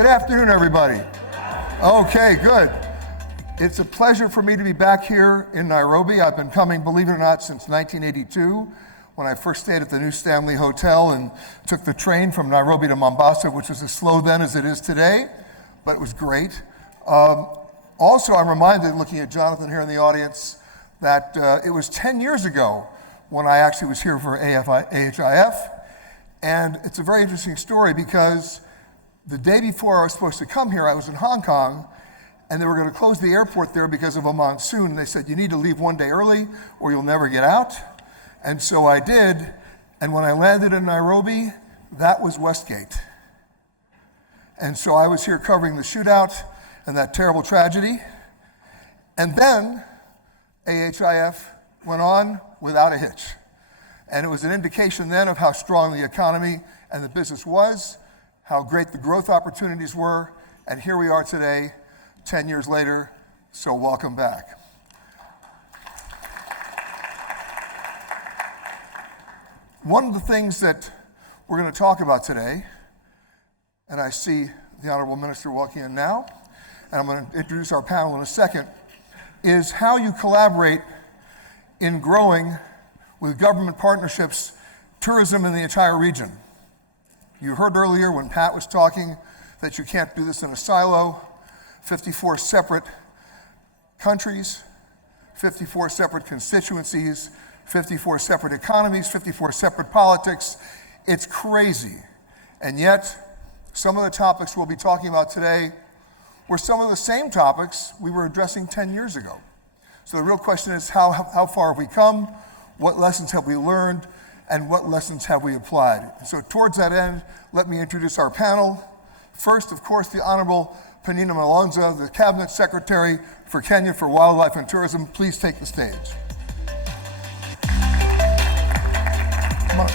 Good afternoon, everybody. Okay, good. It's a pleasure for me to be back here in Nairobi. I've been coming, believe it or not, since 1982, when I first stayed at the New Stanley Hotel and took the train from Nairobi to Mombasa, which was as slow then as it is today, but it was great. Also, I'm reminded, looking at Jonathan here in the audience, that it was 10 years ago when I actually was here for AHIF, and it's a very interesting story because the day before I was supposed to come here, I was in Hong Kong, and they were going to close the airport there because of a monsoon. They said, you need to leave one day early or you'll never get out. And so I did, and when I landed in Nairobi, that was Westgate. And so I was here covering the shootout and that terrible tragedy. And then AHIF went on without a hitch. And it was an indication then of how strong the economy and the business was, how great the growth opportunities were, and here we are today, 10 years later, so welcome back. One of the things that we're going to talk about today, and I see the Honorable Minister walking in now, and I'm going to introduce our panel in a second, is how you collaborate in growing with government partnerships, tourism in the entire region. You heard earlier when Pat was talking that you can't do this in a silo. 54 separate countries, 54 separate constituencies, 54 separate economies, 54 separate politics. It's crazy. And yet, some of the topics we'll be talking about today were some of the same topics we were addressing 10 years ago. So the real question is how far have we come? What lessons have we learned? And what lessons have we applied? So towards that end, let me introduce our panel. First, of course, the Honorable Peninah Malonza, the Cabinet Secretary for Kenya for Wildlife and Tourism. Please take the stage. Come on.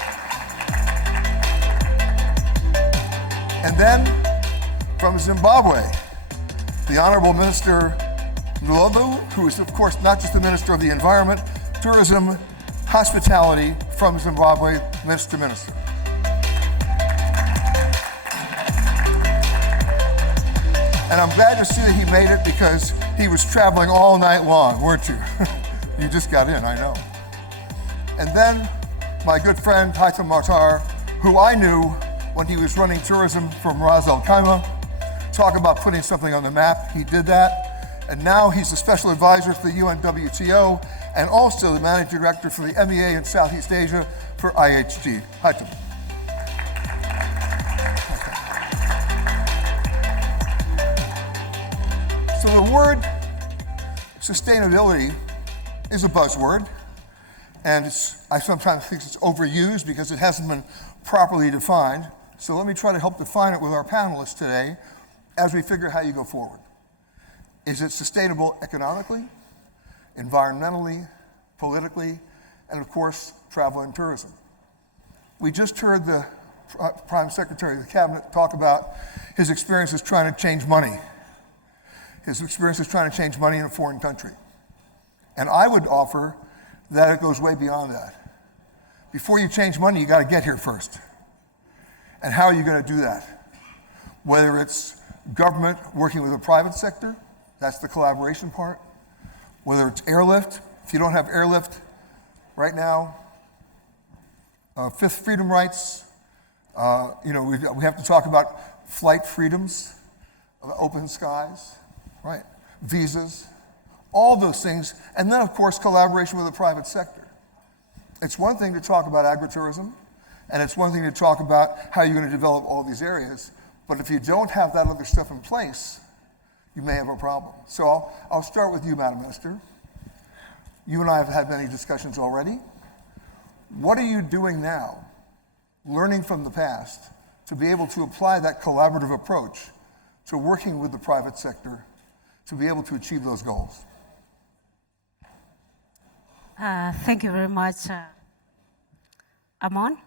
And then, from Zimbabwe, the Honorable Minister Ndlovu, who is, of course, not just the Minister of the Environment, Tourism, Hospitality from Zimbabwe, Mr. Minister. And I'm glad to see that he made it because he was traveling all night long, weren't you? You just got in, I know. And then my good friend Haitham Mattar, who I knew when he was running tourism from Ras Al Khaimah. Talk about putting something on the map, he did that. And now he's the special advisor for the UNWTO and also the managing director for the MEA in Southeast Asia for IHG. Haitham. So the word sustainability is a buzzword, and I sometimes think it's overused because it hasn't been properly defined. So let me try to help define it with our panelists today as we figure how you go forward. Is it sustainable economically, environmentally, politically, and of course, travel and tourism? We just heard the Prime Secretary of the Cabinet talk about his experiences trying to change money. His experiences trying to change money in a foreign country. And I would offer that it goes way beyond that. Before you change money, you got to get here first. And how are you going to do that? Whether it's government working with the private sector, that's the collaboration part. Whether it's airlift, if you don't have airlift right now, fifth freedom rights, we have to talk about flight freedoms, open skies, right? Visas, all those things. And then, of course, collaboration with the private sector. It's one thing to talk about agritourism, and it's one thing to talk about how you're going to develop all these areas. But if you don't have that other stuff in place, you may have a problem. So I'll start with you, Madam Minister. You and I have had many discussions already. What are you doing now, learning from the past, to be able to apply that collaborative approach to working with the private sector to be able to achieve those goals? Thank you very much. I'm on?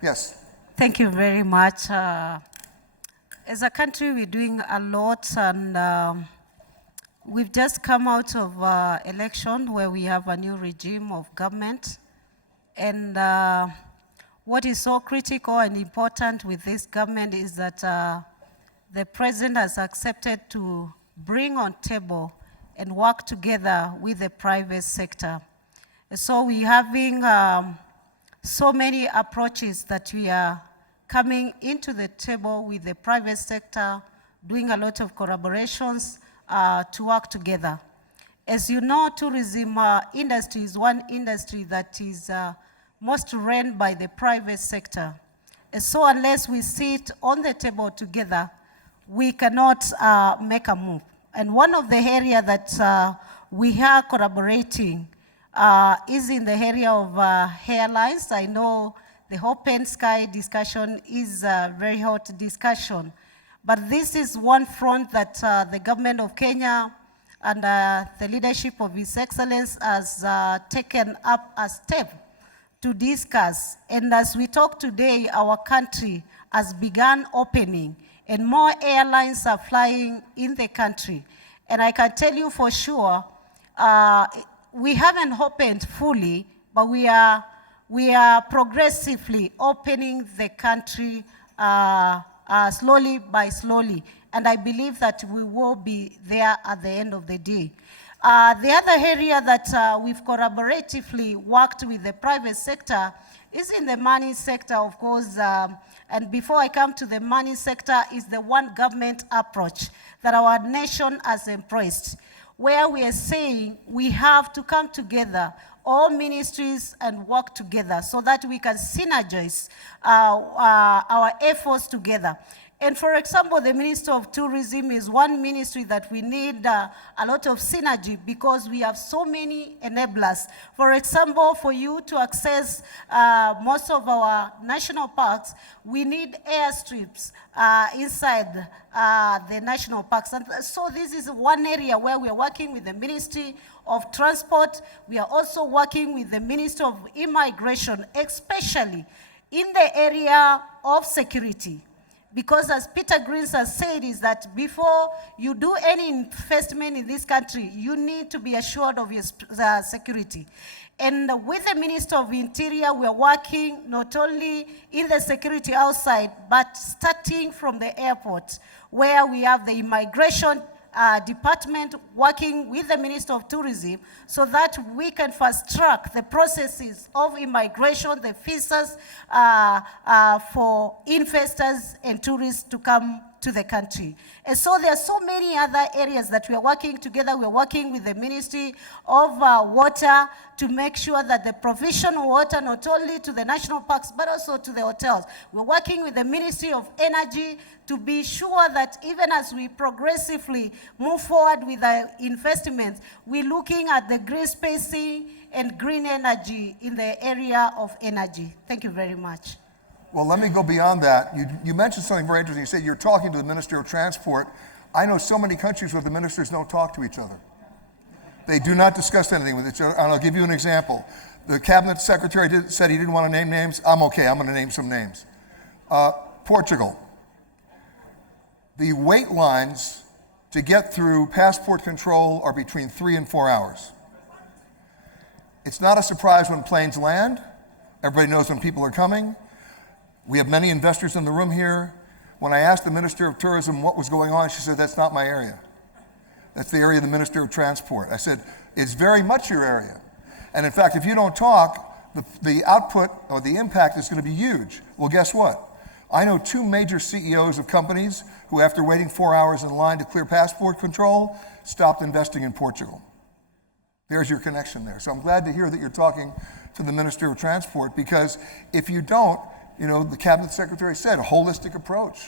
Yes. Thank you very much. As a country, we're doing a lot, and we've just come out of election where we have a new regime of government. And what is so critical and important with this government is that the President has accepted to bring on table and work together with the private sector. So we're having so many approaches that we are coming into the table with the private sector, doing a lot of collaborations to work together. As you know, tourism industry is one industry that is most run by the private sector. And so unless we sit on the table together, we cannot make a move. And one of the areas that we are collaborating is in the area of airlines. I know the open sky discussion is a very hot discussion, but this is one front that the government of Kenya and the leadership of His Excellency has taken up a step to discuss. And as we talk today, our country has begun opening and more airlines are flying in the country. And I can tell you for sure, we haven't opened fully, but we are progressively opening the country slowly by slowly. And I believe that we will be there at the end of the day. The other area that we've collaboratively worked with the private sector is in the money sector, of course. And before I come to the money sector, is the one government approach that our nation has embraced, where we are saying we have to come together, all ministries, and work together so that we can synergize our efforts together. And for example, the Minister of Tourism is one ministry that we need a lot of synergy because we have so many enablers. For example, for you to access most of our national parks, we need airstrips inside the national parks. And so this is one area where we are working with the Ministry of Transport. We are also working with the Ministry of Immigration, especially in the area of security. Because as Peter Greens has said, is that before you do any investment in this country, you need to be assured of your security. And with the Minister of Interior, we are working not only in the security outside, but starting from the airport, where we have the immigration department working with the Minister of Tourism so that we can fast track the processes of immigration, the visas for investors and tourists to come to the country. And so there are so many other areas that we are working together. We are working with the Ministry of Water to make sure that the provision of water not only to the national parks but also to the hotels. We're working with the Ministry of Energy to be sure that even as we progressively move forward with our investments, we're looking at the green spacing and green energy in the area of energy. Thank you very much. Well, let me go beyond that. You mentioned something very interesting. You said you're talking to the Minister of Transport. I know so many countries where the ministers don't talk to each other. They do not discuss anything with each other. And I'll give you an example. The cabinet secretary said he didn't want to name names. I'm okay, I'm going to name some names. Portugal. The wait lines to get through passport control are between 3 and 4 hours. It's not a surprise when planes land. Everybody knows when people are coming. We have many investors in the room here. When I asked the Minister of Tourism what was going on, she said, that's not my area. That's the area of the Minister of Transport. I said, it's very much your area. And in fact, if you don't talk, the output or the impact is going to be huge. Well, guess what? I know 2 major CEOs of companies who, after waiting 4 hours in line to clear passport control, stopped investing in Portugal. There's your connection there. So I'm glad to hear that you're talking to the Minister of Transport, because if you don't, the cabinet secretary said, a holistic approach.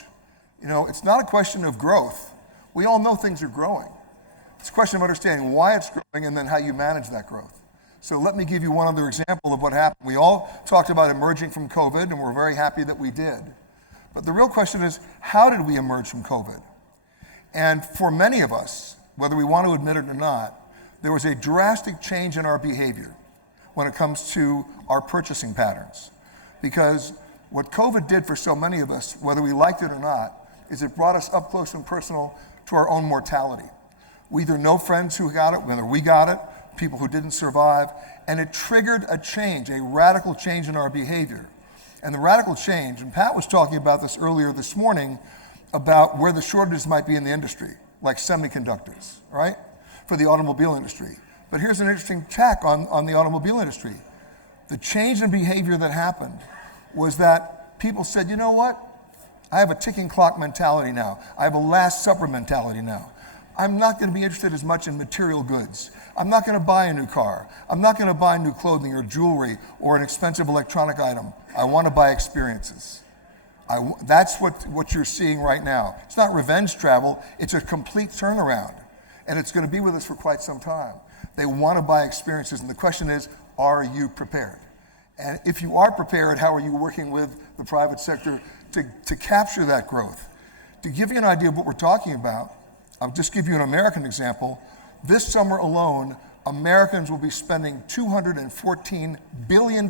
It's not a question of growth. We all know things are growing. It's a question of understanding why it's growing and then how you manage that growth. So let me give you one other example of what happened. We all talked about emerging from COVID, and we're very happy that we did. But the real question is, how did we emerge from COVID? And for many of us, whether we want to admit it or not, there was a drastic change in our behavior when it comes to our purchasing patterns. Because what COVID did for so many of us, whether we liked it or not, is it brought us up close and personal to our own mortality. We either know friends who got it, whether we got it, people who didn't survive, and it triggered a change, a radical change in our behavior. And the radical change, and Pat was talking about this earlier this morning, about where the shortages might be in the industry, like semiconductors, right? For the automobile industry. But here's an interesting tack on the automobile industry. The change in behavior that happened was that people said, you know what? I have a ticking clock mentality now. I have a Last Supper mentality now. I'm not going to be interested as much in material goods. I'm not going to buy a new car. I'm not going to buy new clothing or jewelry or an expensive electronic item. I want to buy experiences. That's what you're seeing right now. It's not revenge travel. It's a complete turnaround. And it's going to be with us for quite some time. They want to buy experiences. And the question is, are you prepared? And if you are prepared, how are you working with the private sector to capture that growth? To give you an idea of what we're talking about, I'll just give you an American example. This summer alone, Americans will be spending $214 billion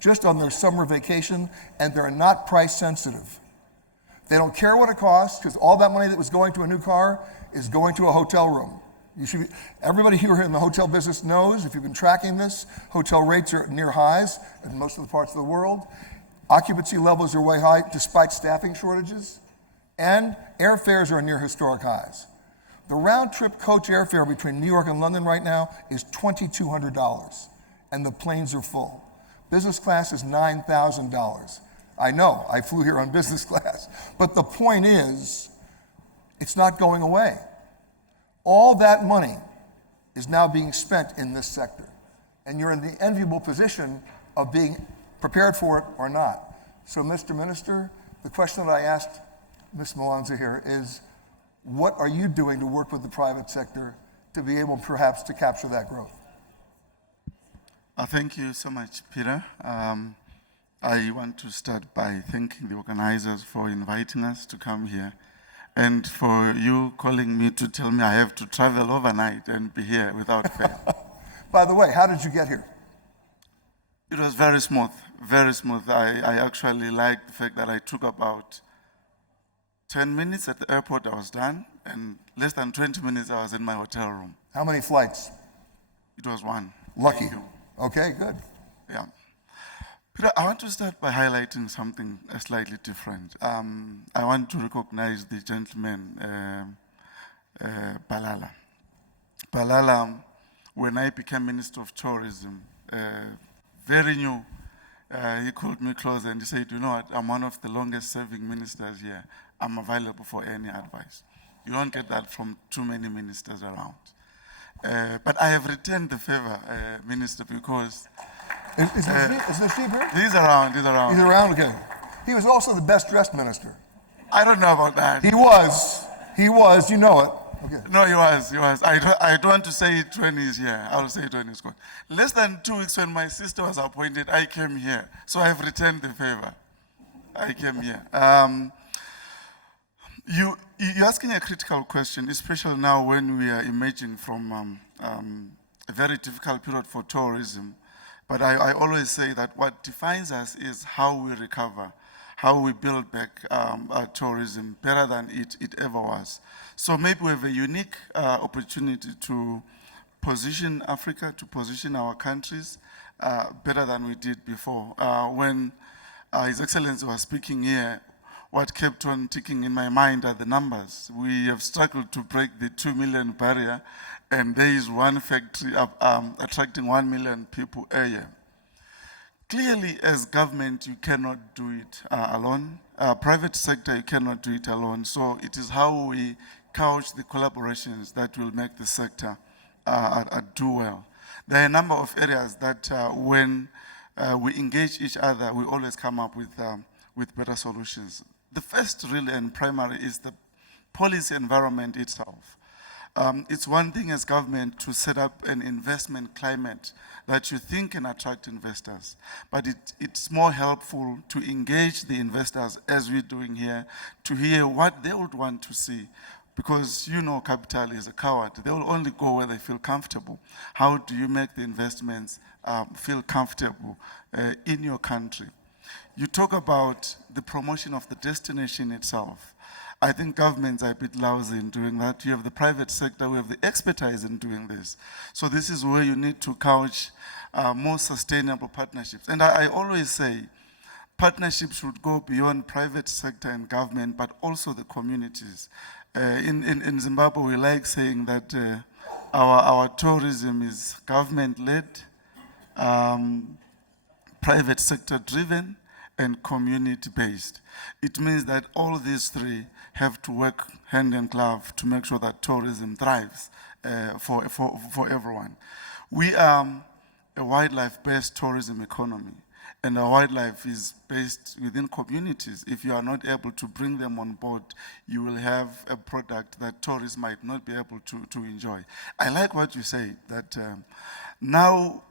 just on their summer vacation, and they're not price sensitive. They don't care what it costs, because all that money that was going to a new car is going to a hotel room. Everybody here in the hotel business knows, if you've been tracking this, hotel rates are at near highs in most of the parts of the world. Occupancy levels are way high despite staffing shortages, and airfares are near historic highs. The round-trip coach airfare between New York and London right now is $2,200, and the planes are full. Business class is $9,000. I know, I flew here on business class, but the point is, it's not going away. All that money is now being spent in this sector, and you're in the enviable position of being prepared for it or not. So, Mr. Minister, the question that I asked Ms. Malonza here is, what are you doing to work with the private sector to be able perhaps to capture that growth? Thank you so much, Peter. I want to start by thanking the organizers for inviting us to come here, and for you calling me to tell me I have to travel overnight and be here without fail. By the way, how did you get here? It was very smooth, very smooth. I actually liked the fact that I took about 10 minutes at the airport, I was done, and less than 20 minutes I was in my hotel room. How many flights? It was one. Lucky. Thank you. Okay, good. Yeah. Peter, I want to start by highlighting something slightly different. I want to recognize the gentleman, Balala. Balala, when I became Minister of Tourism, very new, he called me close and he said, you know what, I'm one of the longest serving ministers here. I'm available for any advice. You don't get that from too many ministers around. But I have returned the favor, Minister, because... Is the Steve here? He's around, he's around. He's around, okay. He was also the best dressed minister. I don't know about that. He was, you know it. Okay. No, he was. I don't want to say it when he's here. I'll say it when he's gone. Less than 2 weeks when my sister was appointed, I came here. So I've returned the favor. I came here. You're asking a critical question, especially now when we are emerging from a very difficult period for tourism. But I always say that what defines us is how we recover, how we build back our tourism better than it ever was. So maybe we have a unique opportunity to position Africa, to position our countries better than we did before. When His Excellency was speaking here, what kept on ticking in my mind are the numbers. We have struggled to break the 2 million barrier, and there is one factory attracting 1 million people a year. Clearly, as government, you cannot do it alone. Private sector, you cannot do it alone. So it is how we couch the collaborations that will make the sector do well. There are a number of areas that when we engage each other, we always come up with better solutions. The first really and primary is the policy environment itself. It's one thing as government to set up an investment climate that you think can attract investors, but it's more helpful to engage the investors as we're doing here, to hear what they would want to see. Because you know capital is a coward. They will only go where they feel comfortable. How do you make the investments feel comfortable in your country? You talk about the promotion of the destination itself. I think governments are a bit lousy in doing that. You have the private sector, we have the expertise in doing this. So this is where you need to couch more sustainable partnerships. And I always say partnerships should go beyond private sector and government, but also the communities. In Zimbabwe, we like saying that our tourism is government-led, private sector-driven, and community-based. It means that all these three have to work hand in glove to make sure that tourism thrives for everyone. We are a wildlife-based tourism economy, and our wildlife is based within communities. If you are not able to bring them on board, you will have a product that tourists might not be able to enjoy. I like what you say, that now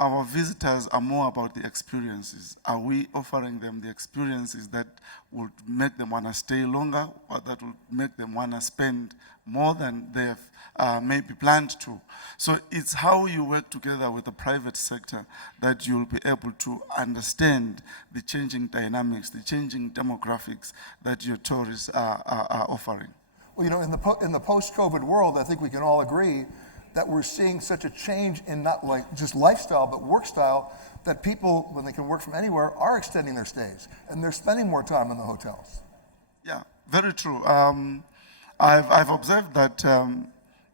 our visitors are more about the experiences. Are we offering them the experiences that would make them want to stay longer, or that would make them want to spend more than they have maybe planned to? So it's how you work together with the private sector that you'll be able to understand the changing dynamics, the changing demographics that your tourists are offering. Well, you know, in the post-COVID world, I think we can all agree that we're seeing such a change in not like just lifestyle, but work style, that people, when they can work from anywhere, are extending their stays, and they're spending more time in the hotels. Yeah, very true. I've observed that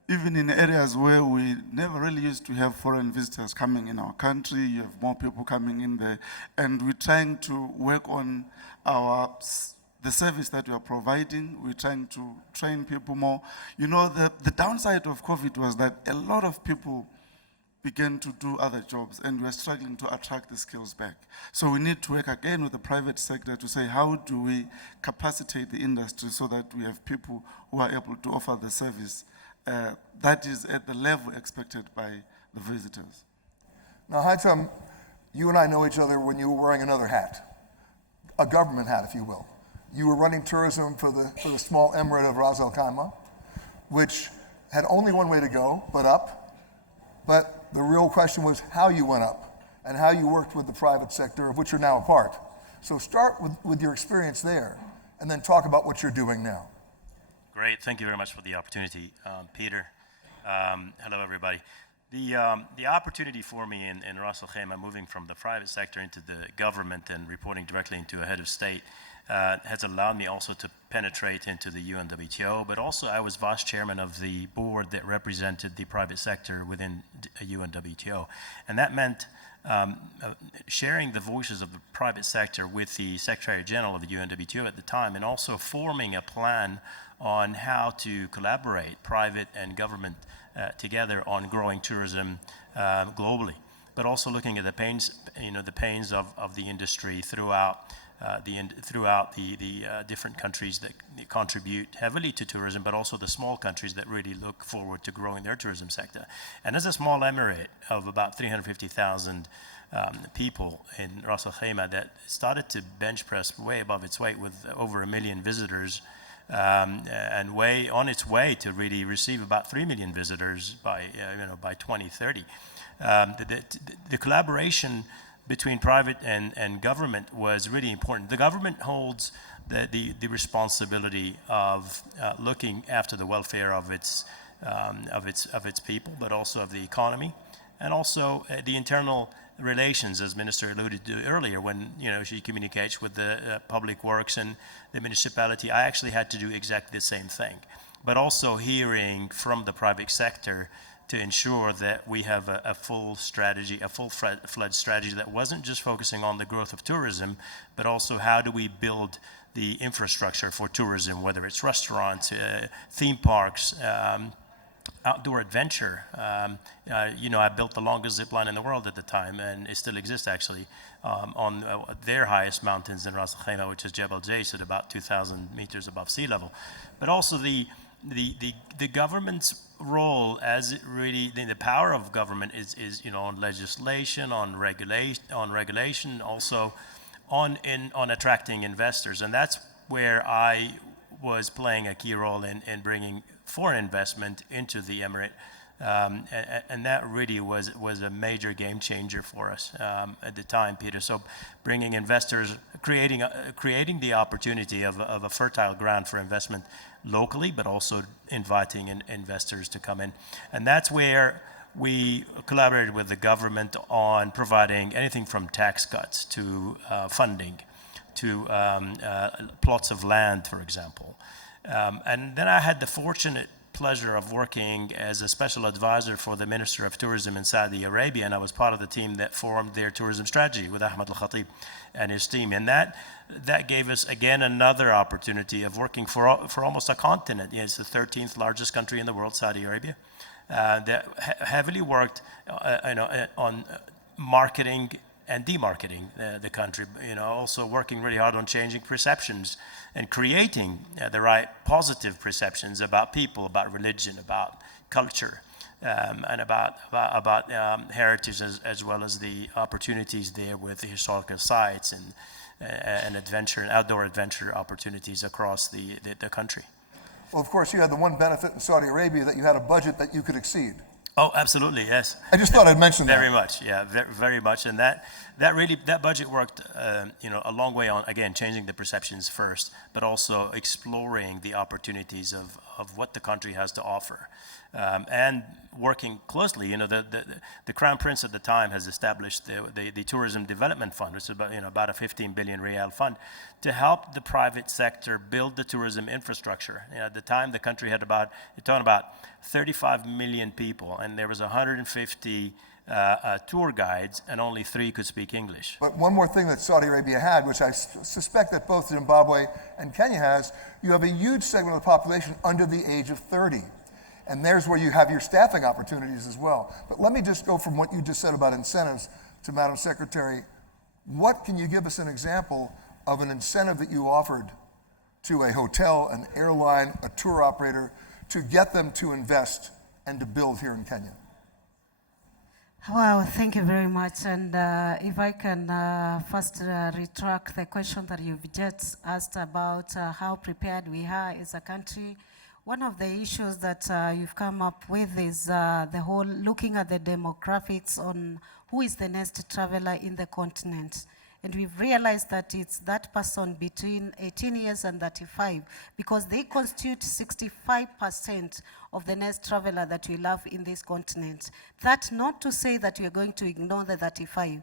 even in areas where we never really used to have foreign visitors coming in our country, you have more people coming in there, and we're trying to work on the service that we are providing. We're trying to train people more. You know, the downside of COVID was that a lot of people began to do other jobs, and we're struggling to attract the skills back. So we need to work again with the private sector to say, how do we capacitate the industry so that we have people who are able to offer the service that is at the level expected by the visitors. Now, Haitham, you and I know each other when you were wearing another hat, a government hat, if you will. You were running tourism for the small emirate of Ras Al Khaimah, which had only one way to go, but up. But the real question was how you went up and how you worked with the private sector, of which you're now a part. So start with your experience there, and then talk about what you're doing now. Great, thank you very much for the opportunity, Peter. Hello, everybody. The opportunity for me in Ras Al Khaimah, moving from the private sector into the government and reporting directly into a head of state, has allowed me also to penetrate into the UNWTO, but also I was vice chairman of the board that represented the private sector within UNWTO. And that meant sharing the voices of the private sector with the Secretary General of the UNWTO at the time, and also forming a plan on how to collaborate private and government together on growing tourism globally, but also looking at the pains, the pains of the industry throughout the different countries that contribute heavily to tourism, but also the small countries that really look forward to growing their tourism sector. And as a small emirate of about 350,000 people in Ras Al Khaimah that started to bench press way above its weight with over 1 million visitors, and way on its way to really receive about 3 million visitors by 2030. The collaboration between private and government was really important. The government holds the responsibility of looking after the welfare of its people, but also of the economy, and also the internal relations, as Minister alluded to earlier, when she communicates with the public works and the municipality. I actually had to do exactly the same thing, but also hearing from the private sector to ensure that we have a full strategy, a full-fledged strategy that wasn't just focusing on the growth of tourism, but also how do we build the infrastructure for tourism, whether it's restaurants, theme parks, outdoor adventure. I built the longest zip line in the world at the time, and it still exists actually, on their highest mountains in Ras Al Khaimah, which is Jebel Jais at about 2,000 meters above sea level. But also the government's role, as it really, the power of government is on legislation, on regulation, also on attracting investors, and that's where I was playing a key role in bringing foreign investment into the emirate, and that really was a major game changer for us at the time, Peter. So bringing investors, creating the opportunity of a fertile ground for investment locally, but also inviting investors to come in. And that's where we collaborated with the government on providing anything from tax cuts to funding to plots of land, for example. And then I had the fortunate pleasure of working as a special advisor for the Minister of Tourism in Saudi Arabia, and I was part of the team that formed their tourism strategy with Ahmed Al-Khatib and his team. And that gave us, again, another opportunity of working for almost a continent. It's the 13th largest country in the world, Saudi Arabia, that heavily worked on marketing and demarketing the country, also working really hard on changing perceptions and creating the right positive perceptions about people, about religion, about culture, and about heritage, as well as the opportunities there with the historical sites and adventure and outdoor adventure opportunities across the country. Well, of course, you had the one benefit in Saudi Arabia that you had a budget that you could exceed. Oh, absolutely, yes. I just thought I'd mention that. Very much, yeah, very much. And that budget worked, a long way on, again, changing the perceptions first, but also exploring the opportunities of what the country has to offer. And working closely, the Crown Prince at the time has established the Tourism Development Fund, which is about a 15 billion real fund, to help the private sector build the tourism infrastructure. At the time, the country had you're talking about 35 million people, and there was 150 tour guides, and only 3 could speak English. But one more thing that Saudi Arabia had, which I suspect that both Zimbabwe and Kenya has, you have a huge segment of the population under the age of 30. And there's where you have your staffing opportunities as well. But let me just go from what you just said about incentives to Madam Secretary. What can you give us an example of an incentive that you offered to a hotel, an airline, a tour operator to get them to invest and to build here in Kenya? Wow, thank you very much. And if I can first retract the question that you've just asked about how prepared we are as a country. One of the issues that you've come up with is the whole looking at the demographics on who is the next traveler in the continent. And we've realized that it's that person between 18 years and 35, because they constitute 65% of the next traveler that we love in this continent. That's not to say that we are going to ignore the 35,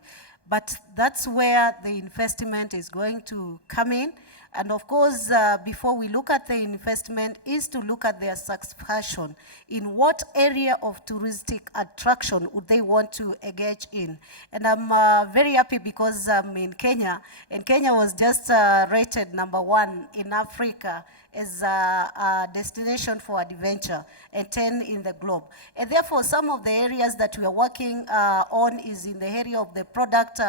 but that's where the investment is going to come in. And of course, before we look at the investment, is to look at their succession. In what area of touristic attraction would they want to engage in? And I'm very happy because I'm in Kenya, and Kenya was just rated #1 in Africa as a destination for adventure, and 10 in the globe. And therefore, some of the areas that we are working on is in the area of the product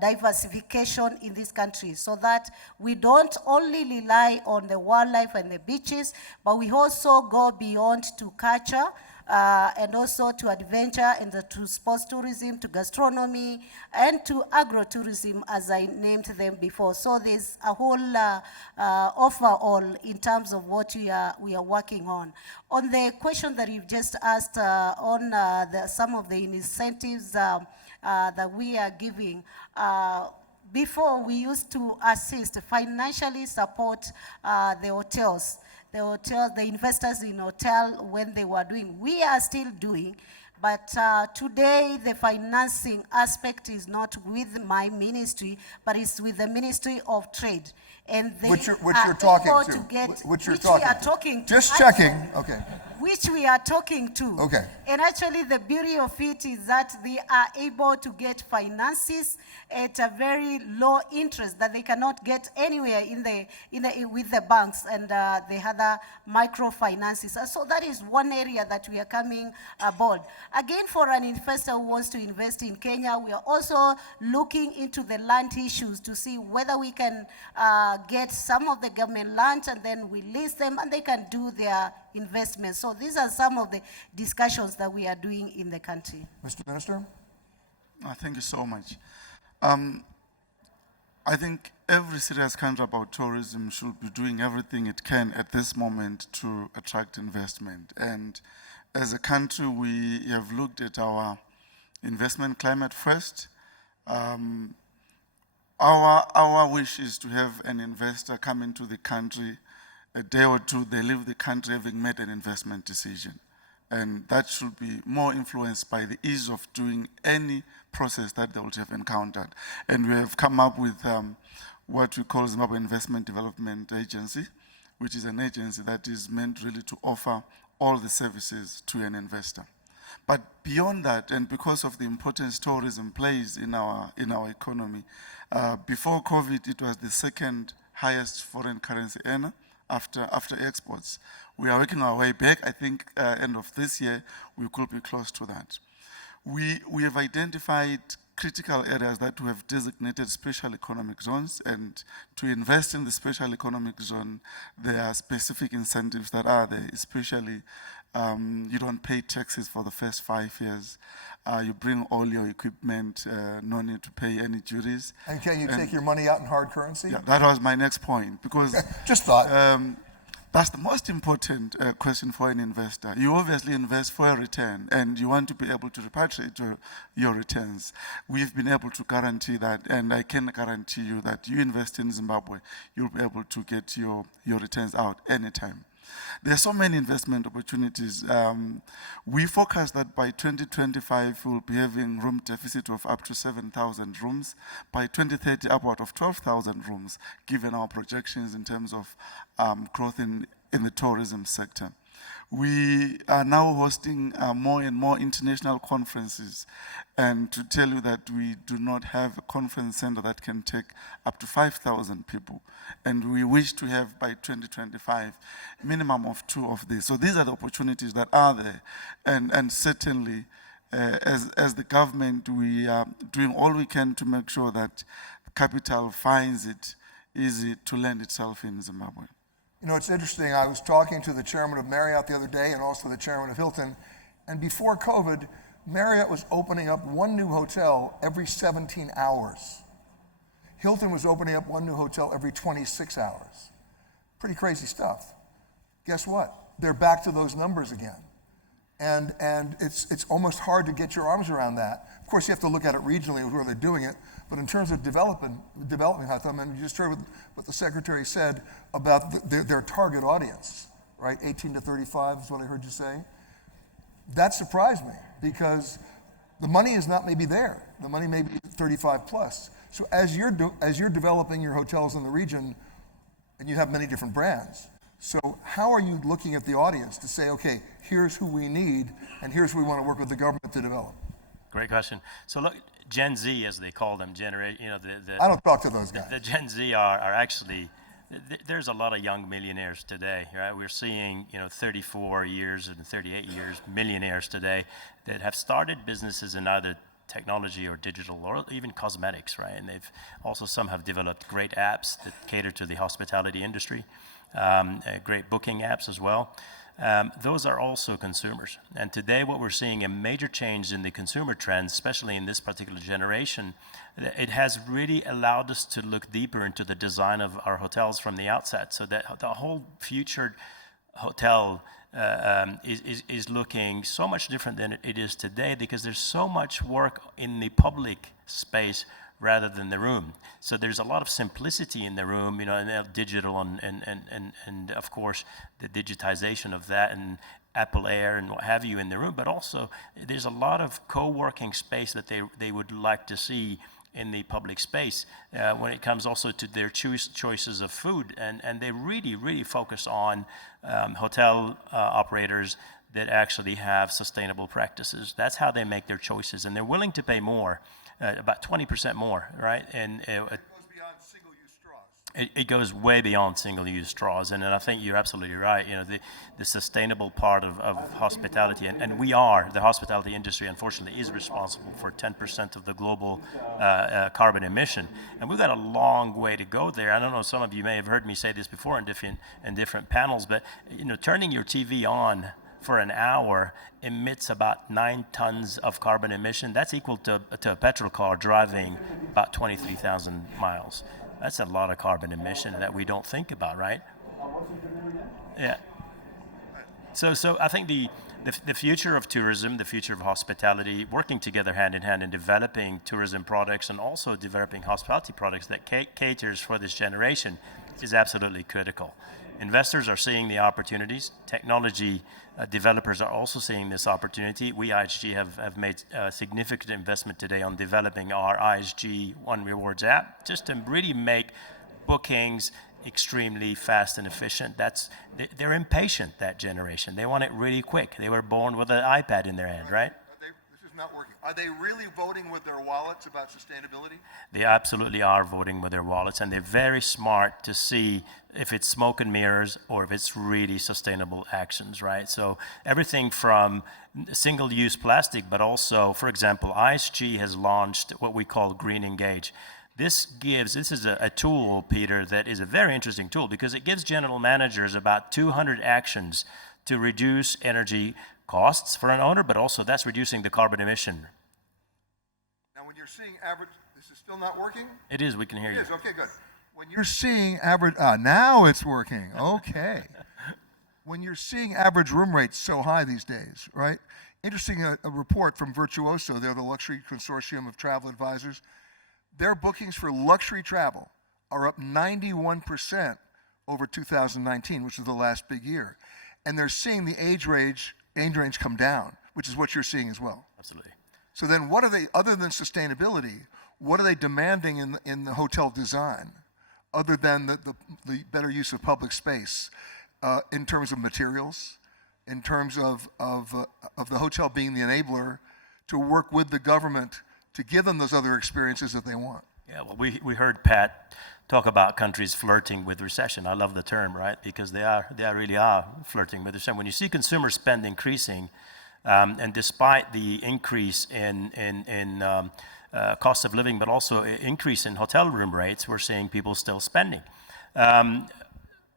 diversification in this country, so that we don't only rely on the wildlife and the beaches, but we also go beyond to culture, and also to adventure and to sports tourism, to gastronomy, and to agro-tourism, as I named them before. So there's a whole overall in terms of what we are working on. On the question that you've just asked on some of the incentives that we are giving, before we used to assist, financially support the hotels. The investors in hotel when they were doing. We are still doing, but today the financing aspect is not with my ministry, but it's with the Ministry of Trade. And they which you're talking to. Which you're talking to. Just checking. Okay. Which we are talking to. Okay. And actually the beauty of it is that they are able to get finances at a very low interest that they cannot get anywhere with the banks and the other microfinances. So that is one area that we are coming aboard. Again, for an investor who wants to invest in Kenya, we are also looking into the land issues to see whether we can get some of the government lands and then we lease them and they can do their investments. So these are some of the discussions that we are doing in the country. Mr. Minister? Thank you so much. I think every serious country about tourism should be doing everything it can at this moment to attract investment. And as a country, we have looked at our investment climate first. Our wish is to have an investor come into the country a day or two, they leave the country having made an investment decision. And that should be more influenced by the ease of doing any process that they would have encountered. And we have come up with what we call Zimbabwe Investment Development Agency, which is an agency that is meant really to offer all the services to an investor. But beyond that, and because of the importance tourism plays in our economy, before COVID, it was the second highest foreign currency earner after exports. We are working our way back. I think end of this year, we could be close to that. We have identified critical areas that we have designated special economic zones, and to invest in the special economic zone, there are specific incentives that are there, especially you don't pay taxes for the first 5 years. You bring all your equipment, no need to pay any duties. And can you take your money out in hard currency? Yeah, that was my next point, because Just thought. that's the most important question for an investor. You obviously invest for a return, and you want to be able to repatriate your returns. We've been able to guarantee that, and I can guarantee you that you invest in Zimbabwe, you'll be able to get your returns out anytime. There are so many investment opportunities. We forecast that by 2025, we'll be having room deficit of up to 7,000 rooms. By 2030, upward of 12,000 rooms, given our projections in terms of growth in the tourism sector. We are now hosting more and more international conferences, and to tell you that we do not have a conference center that can take up to 5,000 people, and we wish to have by 2025 minimum of 2 of these. So these are the opportunities that are there, and certainly as the government, we are doing all we can to make sure that capital finds it easy to land itself in Zimbabwe. You know, it's interesting. I was talking to the chairman of Marriott the other day and also the chairman of Hilton. And before COVID, Marriott was opening up 1 new hotel every 17 hours. Hilton was opening up 1 new hotel every 26 hours. Pretty crazy stuff. Guess what? They're back to those numbers again. And it's almost hard to get your arms around that. Of course, you have to look at it regionally where they're doing it. But in terms of developing Haitham, and you just heard what the secretary said about their target audience, right? 18 to 35 is what I heard you say. That surprised me, because the money is not maybe there. The money may be 35 plus. So as you're developing your hotels in the region, and you have many different brands, so how are you looking at the audience to say, okay, here's who we need, and here's who we want to work with the government to develop? Great question. So look, Gen Z, as they call them, I don't talk to those guys. The Gen Z are actually, there's a lot of young millionaires today, right? We're seeing, 34 years and 38 years millionaires today that have started businesses in either technology or digital or even cosmetics, right? And some have developed great apps that cater to the hospitality industry, great booking apps as well. Those are also consumers. And today what we're seeing a major change in the consumer trends, especially in this particular generation. It has really allowed us to look deeper into the design of our hotels from the outset, so that the whole future hotel is looking so much different than it is today, because there's so much work in the public space rather than the room. So there's a lot of simplicity in the room, and digital and of course the digitization of that and Apple Air and what have you in the room, but also there's a lot of co-working space that they would like to see in the public space when it comes also to their choices of food. And they really focus on hotel operators that actually have sustainable practices. That's how they make their choices, and they're willing to pay more. About 20% more, right? And it goes beyond single-use straws. It goes way beyond single-use straws, and I think you're absolutely right. The sustainable part of hospitality, and the hospitality industry, unfortunately, is responsible for 10% of the global carbon emission, and we've got a long way to go there. I don't know, some of you may have heard me say this before in different panels, but turning your TV on for an hour emits about 9 tons of carbon emission. That's equal to a petrol car driving about 23,000 miles. That's a lot of carbon emission that we don't think about, right? Yeah. So I think the future of tourism, the future of hospitality, working together hand in hand in developing tourism products and also developing hospitality products that caters for this generation is absolutely critical. investors are seeing the opportunities. Technology developers are also seeing this opportunity. We, IHG, have made a significant investment today on developing our IHG One Rewards app, just to really make bookings extremely fast and efficient. They're impatient, that generation. They want it really quick. They were born with an iPad in their hand, right? This is not working. Are they really voting with their wallets about sustainability? They absolutely are voting with their wallets, and they're very smart to see if it's smoke and mirrors or if it's really sustainable actions, right? So everything from single-use plastic, but also, for example, ISG has launched what we call Green Engage. This is a tool, Peter, that is a very interesting tool because it gives general managers about 200 actions to reduce energy costs for an owner, but also that's reducing the carbon emission. Now, when you're seeing average, this is still not working? It is, we can hear you. It is, okay, good. When you're seeing average, now it's working, okay. When you're seeing average room rates so high these days, right? Interesting, a report from Virtuoso, they're the luxury consortium of travel advisors. Their bookings for luxury travel are up 91% over 2019, which is the last big year. And they're seeing the age range come down, which is what you're seeing as well. Absolutely. So then what are they, other than sustainability, what are they demanding in the hotel design, other than the better use of public space, in terms of materials, in terms of the hotel being the enabler to work with the government to give them those other experiences that they want? Yeah, well, we heard Pat talk about countries flirting with recession. I love the term, right? Because they really are flirting with recession. When you see consumer spend increasing, and despite the increase in cost of living, but also increase in hotel room rates, we're seeing people still spending.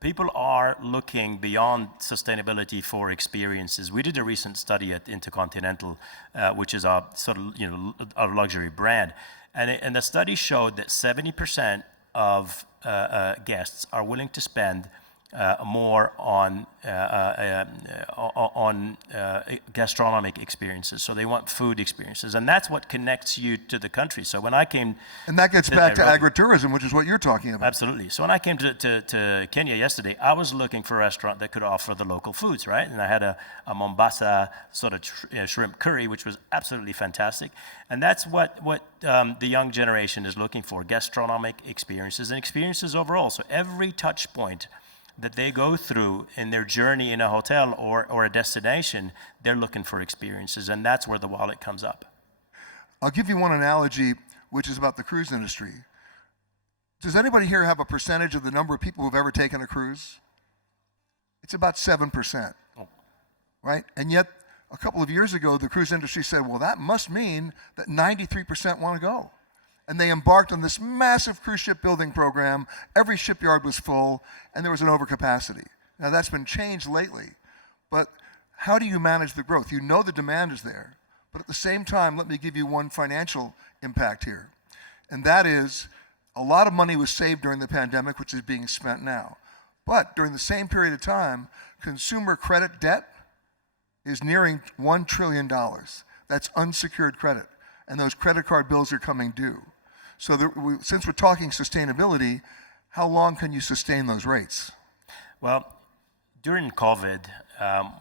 People are looking beyond sustainability for experiences. We did a recent study at Intercontinental, which is our sort of our luxury brand, and the study showed that 70% of guests are willing to spend more on gastronomic experiences. So they want food experiences, and that's what connects you to the country. So when I came, and that gets back to agritourism, which is what you're talking about. Absolutely. So when I came to Kenya yesterday, I was looking for a restaurant that could offer the local foods, right? And I had a Mombasa sort of shrimp curry, which was absolutely fantastic. And that's what the young generation is looking for: gastronomic experiences and experiences overall. So every touch point that they go through in their journey in a hotel or a destination, they're looking for experiences, and that's where the wallet comes up. I'll give you one analogy, which is about the cruise industry. Does anybody here have a percentage of the number of people who've ever taken a cruise? It's about 7%, right? And yet, a couple of years ago, the cruise industry said, well, that must mean that 93% want to go. And they embarked on this massive cruise ship building program. Every shipyard was full, and there was an overcapacity. Now, that's been changed lately, but how do you manage the growth? You know the demand is there, but at the same time, let me give you one financial impact here, and that is a lot of money was saved during the pandemic, which is being spent now. But during the same period of time, consumer credit debt is nearing $1 trillion. That's unsecured credit, and those credit card bills are coming due. So since we're talking sustainability, how long can you sustain those rates? Well, during COVID,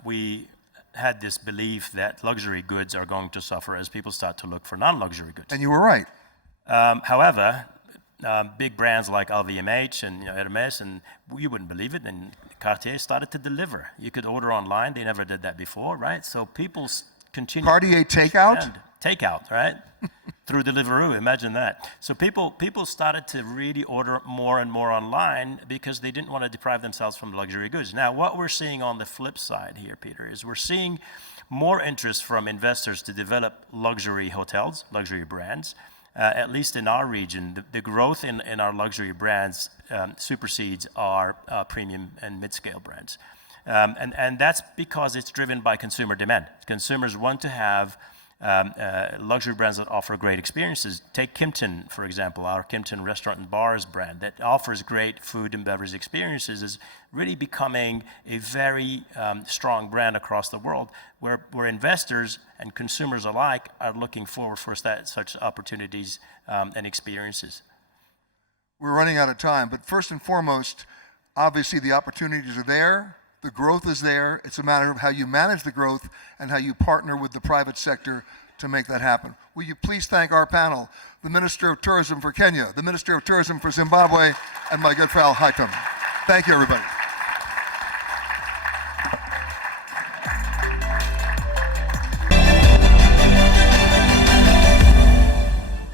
we had this belief that luxury goods are going to suffer as people start to look for non-luxury goods. And you were right. However, big brands like LVMH and Hermes, and you wouldn't believe it, and Cartier started to deliver. You could order online. They never did that before, right? So people continue. Cartier takeout? Takeout, right? Through Deliveroo, imagine that. So people started to really order more and more online because they didn't want to deprive themselves from luxury goods. Now, what we're seeing on the flip side here, Peter, is we're seeing more interest from investors to develop luxury hotels, luxury brands. At least in our region, the growth in our luxury brands supersedes our premium and mid-scale brands. And that's because it's driven by consumer demand. Consumers want to have luxury brands that offer great experiences. Take Kimpton, for example, our Kimpton Restaurant and Bars brand that offers great food and beverage experiences is really becoming a very strong brand across the world where investors and consumers alike are looking forward for such opportunities and experiences. We're running out of time, but first and foremost, Obviously, the opportunities are there, the growth is there. It's a matter of how you manage the growth and how you partner with the private sector to make that happen. Will you please thank our panel, the Minister of Tourism for Kenya, the Minister of Tourism for Zimbabwe, and my good pal Haitham. Thank you, everybody.